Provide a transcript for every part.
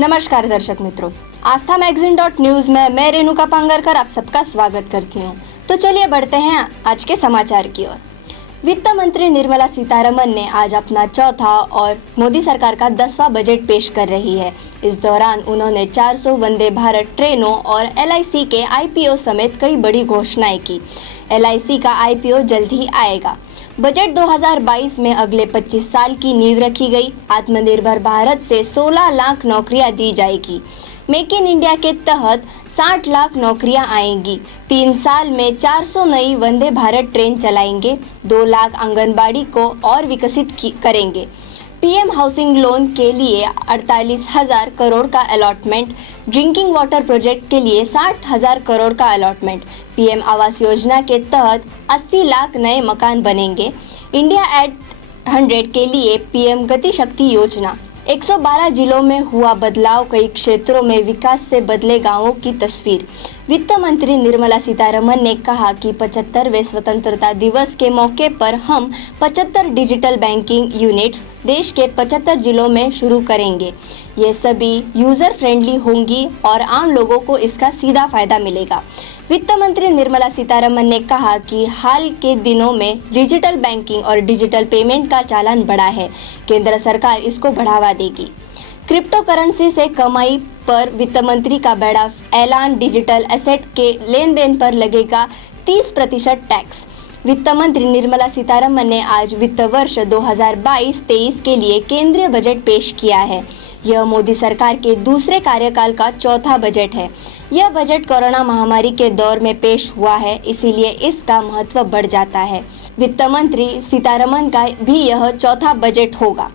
नमस्कार दर्शक मित्रों, आस्था मैगजीन.न्यूज में मैं रेणुका पांगरकर आप सबका स्वागत करती हूं। तो चलिए बढ़ते हैं आज के समाचार की ओर। वित्त मंत्री निर्मला सीतारमण ने आज अपना चौथा और मोदी सरकार का 10वां बजट पेश कर रही है। इस दौरान उन्होंने 400 वंदे भारत ट्रेनों और LIC के IPO समेत कई बड़ी घोषणाएं की। LIC का IPO जल्द ही आएगा। बजट 2022 में अगले 25 साल की नींव रखी गई। आत्मनिर्भर भारत से 16 लाख नौकरियां दी जाएगी। मेक इन इंडिया के तहत 60 लाख नौकरियां आएंगी। 3 साल में 400 नई वंदे भारत ट्रेन चलाएंगे। 2 लाख आंगनबाड़ी को और विकसित करेंगे। PM हाउसिंग लोन के लिए 48,000 करोड़ का अलॉटमेंट। ड्रिंकिंग वाटर प्रोजेक्ट के लिए 60,000 करोड़ का अलॉटमेंट। PM आवास योजना के तहत 80 लाख नए मकान बनेंगे। इंडिया एट 100 के लिए PM गति शक्ति योजना। 112 जिलों में हुआ बदलाव, कई क्षेत्रों में विकास से बदले गांवों की तस्वीर। वित्त मंत्री निर्मला सीतारमण ने कहा कि 75वें स्वतंत्रता दिवस के मौके पर हम 75 डिजिटल बैंकिंग यूनिट्स देश के 75 जिलों में शुरू करेंगे। ये सभी यूजर फ्रेंडली होंगी और आम लोगों को इसका सीधा फायदा मिलेगा। वित्त मंत्री निर्मला सीतारमण ने कहा कि हाल के दिनों में डिजिटल बैंकिंग और डिजिटल पेमेंट का चालान बढ़ा है। केंद्र सरकार इसको बढ़ावा देगी। क्रिप्टो करेंसी से कमाई पर वित्त मंत्री का बड़ा ऐलान। डिजिटल एसेट के लेन देन पर लगेगा 30% टैक्स। वित्त मंत्री निर्मला सीतारमण ने आज वित्त वर्ष 2022-23 के लिए केंद्रीय बजट पेश किया है। यह मोदी सरकार के दूसरे कार्यकाल का चौथा बजट है। यह बजट कोरोना महामारी के दौर में पेश हुआ है, इसीलिए इसका महत्व बढ़ जाता है। वित्त मंत्री सीतारमण का भी यह चौथा बजट होगा।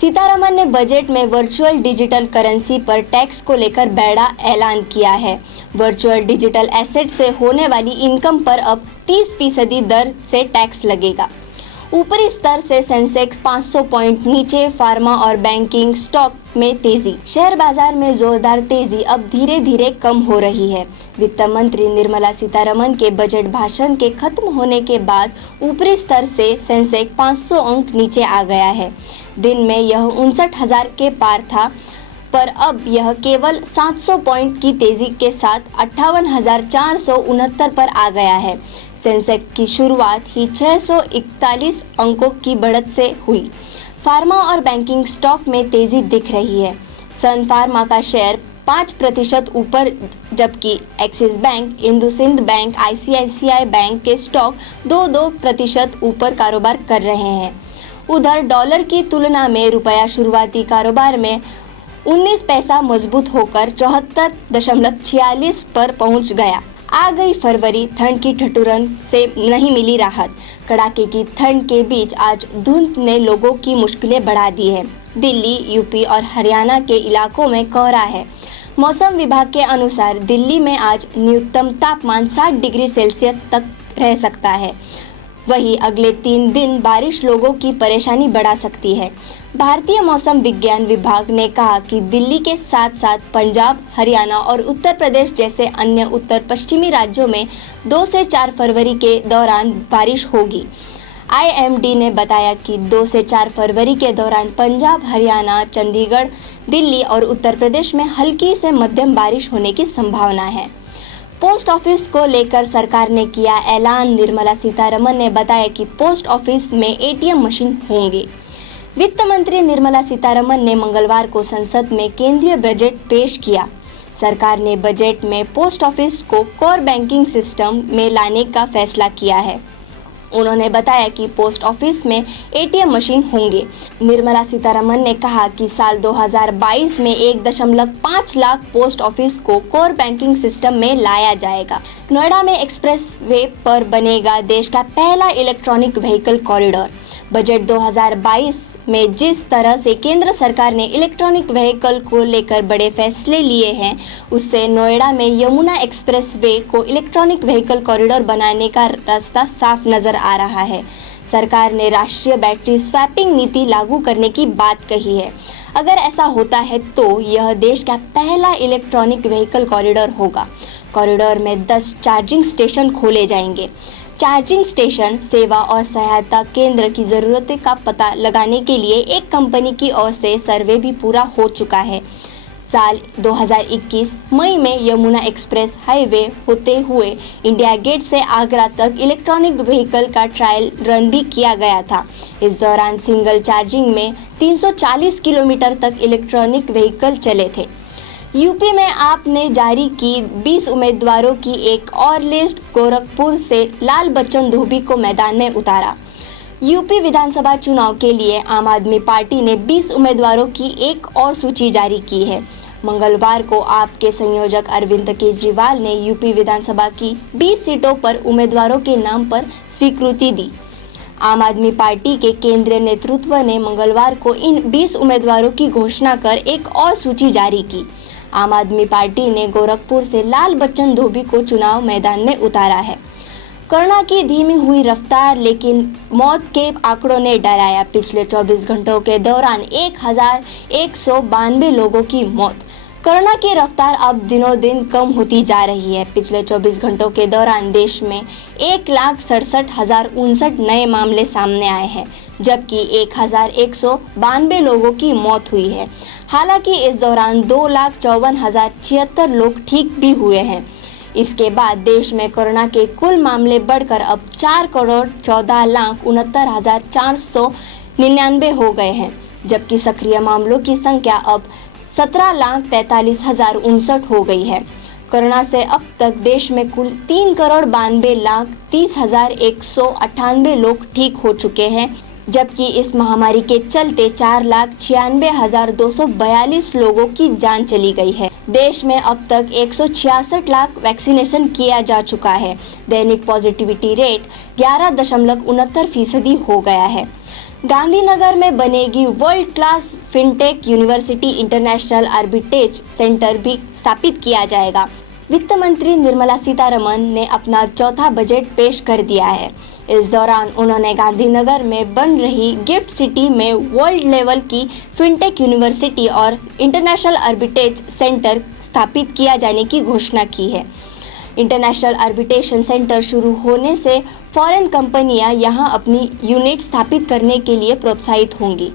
सीतारमण ने बजट में वर्चुअल डिजिटल करेंसी पर टैक्स को लेकर बड़ा ऐलान किया है। वर्चुअल डिजिटल एसेट से होने वाली इनकम पर अब 30% दर से टैक्स लगेगा। ऊपरी स्तर से सेंसेक्स 500 पॉइंट नीचे। फार्मा और बैंकिंग स्टॉक में तेजी। शेयर बाजार में जोरदार तेजी अब धीरे धीरे कम हो रही है। वित्त मंत्री निर्मला सीतारमण के बजट भाषण के खत्म होने के बाद ऊपरी स्तर से सेंसेक्स 500 अंक नीचे आ गया है। दिन में यह 59,000 के पार था, पर अब यह केवल 700 पॉइंट की तेजी के साथ 58,469 पर आ गया है। सेंसेक्स की शुरुआत ही 641 अंकों की बढ़त से हुई। फार्मा और बैंकिंग स्टॉक में तेजी दिख रही है। सन फार्मा का शेयर 5% ऊपर, जबकि axis bank, IndusInd bank, ICICI bank के स्टॉक 2-2% ऊपर कारोबार कर रहे हैं। उधर डॉलर की तुलना में रुपया शुरुआती कारोबार में 19 पैसा मजबूत होकर 74.46 पर पहुंच गया। आ गई फरवरी, ठंड की ठिठुरन से नहीं मिली राहत। कड़ाके की ठंड के बीच आज धुंध ने लोगों की मुश्किलें बढ़ा दी है। दिल्ली, यूपी और हरियाणा के इलाकों में कोहरा है। मौसम विभाग के अनुसार दिल्ली में आज न्यूनतम तापमान 60 डिग्री सेल्सियस तक रह सकता है। वहीं अगले 3 दिन बारिश लोगों की परेशानी बढ़ा सकती है। भारतीय मौसम विज्ञान विभाग ने कहा कि दिल्ली के साथ साथ पंजाब, हरियाणा और उत्तर प्रदेश जैसे अन्य उत्तर पश्चिमी राज्यों में 2 से 4 फरवरी के दौरान बारिश होगी। IMD ने बताया कि 2 से 4 फरवरी के दौरान पंजाब, हरियाणा, चंडीगढ़, दिल्ली और उत्तर प्रदेश में हल्की से मध्यम बारिश होने की संभावना है। पोस्ट ऑफिस को लेकर सरकार ने किया ऐलान। निर्मला सीतारमण ने बताया कि पोस्ट ऑफिस में ATM मशीन होंगे। वित्त मंत्री निर्मला सीतारमण ने मंगलवार को संसद में केंद्रीय बजट पेश किया। सरकार ने बजट में पोस्ट ऑफिस को कोर बैंकिंग सिस्टम में लाने का फैसला किया है। उन्होंने बताया कि पोस्ट ऑफिस में ATM मशीन होंगे। निर्मला सीतारमण ने कहा कि साल 2022 में 1.5 लाख पोस्ट ऑफिस को कोर बैंकिंग सिस्टम में लाया जाएगा। नोएडा में एक्सप्रेस वे पर बनेगा देश का पहला इलेक्ट्रॉनिक व्हीकल कॉरिडोर। बजट 2022 में जिस तरह से केंद्र सरकार ने इलेक्ट्रॉनिक व्हीकल को लेकर बड़े फैसले लिए हैं, उससे नोएडा में यमुना एक्सप्रेस वे को इलेक्ट्रॉनिक व्हीकल कॉरिडोर बनाने का रास्ता साफ नजर आ रहा है। सरकार ने राष्ट्रीय बैटरी स्वैपिंग नीति लागू करने की बात कही है। अगर ऐसा होता है तो यह देश का पहला इलेक्ट्रॉनिक व्हीकल कॉरिडोर होगा। कॉरिडोर में 10 चार्जिंग स्टेशन खोले जाएंगे। चार्जिंग स्टेशन, सेवा और सहायता केंद्र की ज़रूरतों का पता लगाने के लिए एक कंपनी की ओर से सर्वे भी पूरा हो चुका है। साल 2021 मई में यमुना एक्सप्रेस हाईवे होते हुए इंडिया गेट से आगरा तक इलेक्ट्रॉनिक व्हीकल का ट्रायल रन भी किया गया था। इस दौरान सिंगल चार्जिंग में 340 किलोमीटर तक इलेक्ट्रॉनिक व्हीकल चले थे। यूपी में आप ने जारी की 20 उम्मीदवारों की एक और लिस्ट। गोरखपुर से लाल बच्चन धोबी को मैदान में उतारा। यूपी विधानसभा चुनाव के लिए आम आदमी पार्टी ने 20 उम्मीदवारों की एक और सूची जारी की है। मंगलवार को आप के संयोजक अरविंद केजरीवाल ने यूपी विधानसभा की 20 सीटों पर उम्मीदवारों के नाम पर स्वीकृति दी। आम आदमी पार्टी के केंद्रीय नेतृत्व ने मंगलवार को इन 20 उम्मीदवारों की घोषणा कर एक और सूची जारी की। आम आदमी पार्टी ने गोरखपुर से लाल बच्चन धोबी को चुनाव मैदान में उतारा है। कोरोना की धीमी हुई रफ्तार लेकिन मौत के आंकड़ों ने डराया। पिछले 24 घंटों के दौरान 1192 लोगों की मौत। कोरोना की रफ्तार अब दिनों दिन कम होती जा रही है। पिछले 24 घंटों के दौरान देश में 1,67,059 नए मामले सामने आए हैं, जबकि 1,192 लोगों की मौत हुई है। हालांकि इस दौरान 2,54,076 लोग ठीक भी हुए हैं। इसके बाद देश में कोरोना के कुल मामले बढ़कर अब 4,14,69,499 हो गए हैं, जबकि सक्रिय मामलों की संख्या अब 17,43,059 हो गई है। कोरोना से अब तक देश में कुल 3,92,30,198 लोग ठीक हो चुके हैं, जबकि इस महामारी के चलते 4,96,242 लोगों की जान चली गई है। देश में अब तक 166 लाख वैक्सीनेशन किया जा चुका है। दैनिक पॉजिटिविटी रेट 11.69% हो गया है। गांधीनगर में बनेगी world class fintech university. International arbitrage centre भी स्थापित किया जाएगा। वित्त मंत्री निर्मला सीतारमन ने अपना चौथा बजट पेश कर दिया है। इस दौरान उन्होंने गांधीनगर में बन रही गिफ्ट सिटी में वर्ल्ड लेवल की फिनटेक यूनिवर्सिटी और इंटरनेशनल आर्बिट्रेज सेंटर स्थापित किया जाने की घोषणा की है। इंटरनेशनल आर्बिट्रेशन सेंटर शुरू होने से फॉरेन कंपनियां यहां अपनी यूनिट स्थापित करने के लिए प्रोत्साहित होंगी।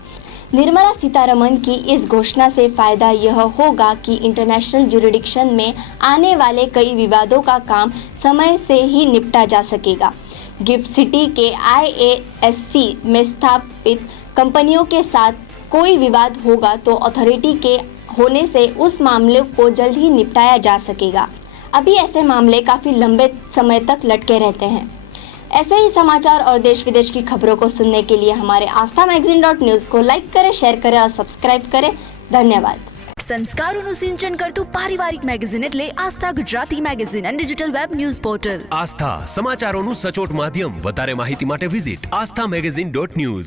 निर्मला सीतारमन की इस घोषणा से फायदा यह होगा कि इंटरनेशनल जुरिडिक्शन में आने वाले कई विवादों का काम समय से ही निपटा जा सकेगा। गिफ्ट सिटी के IASC में स्थापित कंपनियों के साथ कोई विवाद होगा तो अथॉरिटी के होने से उस मामले को जल्द ही निपटाया जा सकेगा। अभी ऐसे मामले काफ़ी लंबे समय तक लटके रहते हैं। ऐसे ही समाचार और देश विदेश की खबरों को सुनने के लिए हमारे aasthamagazine.news को लाइक करें, शेयर करें और सब्सक्राइब करें। धन्यवाद। સંસ્કારોનું સિંચન કરતું પારિવારિક મેગેઝિન એટલે Aastha Gujarati magazine and digital web news portal. Aastha સમાચારોનું સચોટ માધ્યમ. વધારે માહિતી માટે વિઝિટ asthamagazine.news.